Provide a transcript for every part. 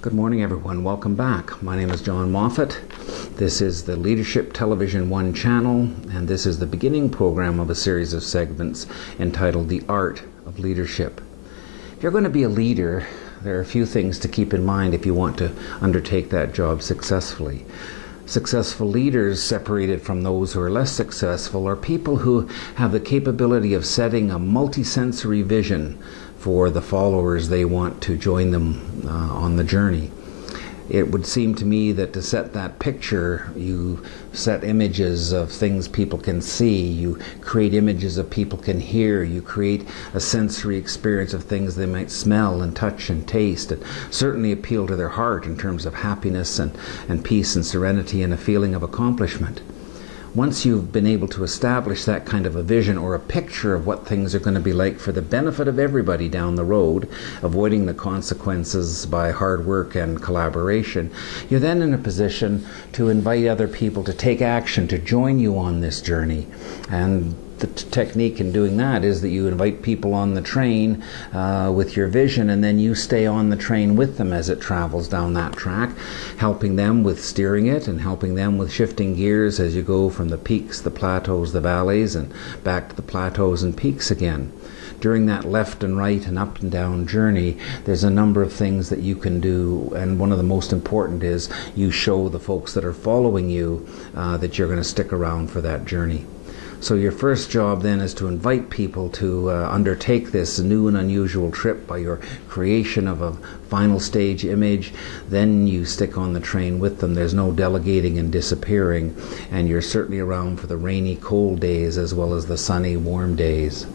Good morning, everyone. Welcome back. My name is John Moffat. This is the Leadership Television 1 channel, and this is the beginning program of a series of segments entitled The Art of Leadership. If you're going to be a leader, there are a few things to keep in mind if you want to undertake that job successfully. Successful leaders, separated from those who are less successful, are people who have the capability of setting a multisensory vision for the followers they want to join them on the journey. It would seem to me that to set that picture, you set images of things people can see, you create images of people can hear, you create a sensory experience of things they might smell and touch and taste, and certainly appeal to their heart in terms of happiness and peace and serenity and a feeling of accomplishment. Once you've been able to establish that kind of a vision or a picture of what things are going to be like for the benefit of everybody down the road, avoiding the consequences by hard work and collaboration, you're then in a position to invite other people to take action, to join you on this journey. And the technique in doing that is that you invite people on the train with your vision, and then you stay on the train with them as it travels down that track, helping them with steering it and helping them with shifting gears as you go from the peaks, the plateaus, the valleys, and back to the plateaus and peaks again. During that left and right and up and down journey, there's a number of things that you can do, and one of the most important is you show the folks that are following you that you're going to stick around for that journey. So your first job then is to invite people to undertake this new and unusual trip by your creation of a final stage image. Then you stick on the train with them. There's no delegating and disappearing, and you're certainly around for the rainy, cold days as well as the sunny, warm days.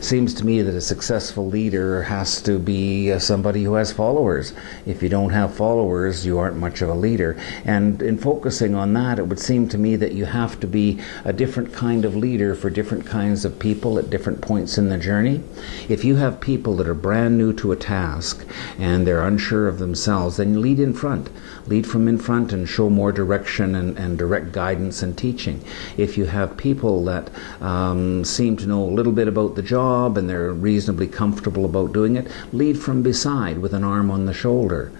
Seems to me that a successful leader has to be somebody who has followers. If you don't have followers, you aren't much of a leader. And in focusing on that, it would seem to me that you have to be a different kind of leader for different kinds of people at different points in the journey. If you have people that are brand new to a task and they're unsure of themselves, then you lead in front. Lead from in front and show more direction and direct guidance and teaching. If you have people that seem to know a little bit about the job and they're reasonably comfortable about doing it, lead from beside with an arm on the shoulder.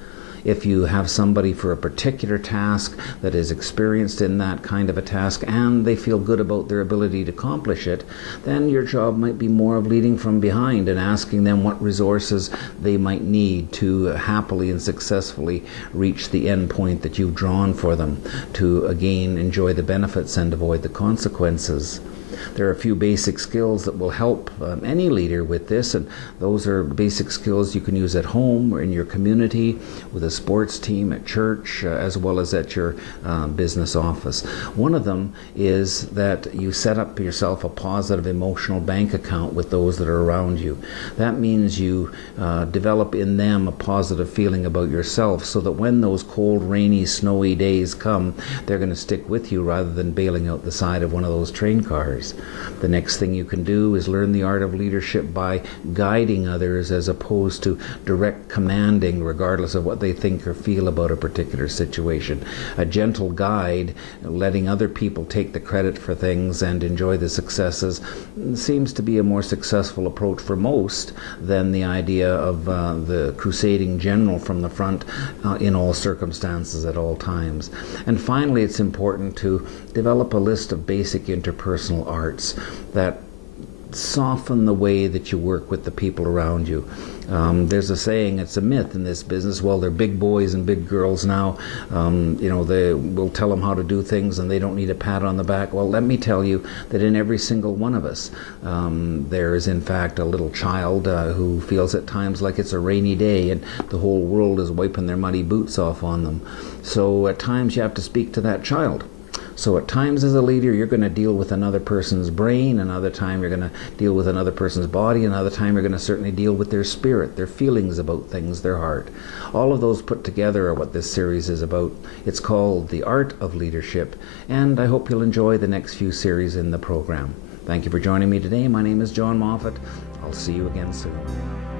If you have somebody for a particular task that is experienced in that kind of a task and they feel good about their ability to accomplish it, then your job might be more of leading from behind and asking them what resources they might need to happily and successfully reach the end point that you've drawn for them, to again enjoy the benefits and avoid the consequences. There are a few basic skills that will help any leader with this, and those are basic skills you can use at home or in your community, with a sports team, at church, as well as at your business office. One of them is that you set up yourself a positive emotional bank account with those that are around you. That means you develop in them a positive feeling about yourself, so that when those cold, rainy, snowy days come, they're going to stick with you rather than bailing out the side of one of those train cars. The next thing you can do is learn the art of leadership by guiding others as opposed to direct commanding, regardless of what they think or feel about a particular situation. A gentle guide, letting other people take the credit for things and enjoy the successes, seems to be a more successful approach for most than the idea of the crusading general from the front in all circumstances at all times. And finally, it's important to develop a list of basic interpersonal arts that soften the way that you work with the people around you. There's a saying, it's a myth in this business, well, they're big boys and big girls now, they will tell them how to do things and they don't need a pat on the back. Well, let me tell you that in every single one of us, there is in fact a little child who feels at times like it's a rainy day and the whole world is wiping their muddy boots off on them. So at times you have to speak to that child. So at times as a leader, you're going to deal with another person's brain, another time you're going to deal with another person's body, another time you're going to certainly deal with their spirit, their feelings about things, their heart. All of those put together are what this series is about. It's called The Art of Leadership, and I hope you'll enjoy the next few series in the program. Thank you for joining me today. My name is John Moffat. I'll see you again soon.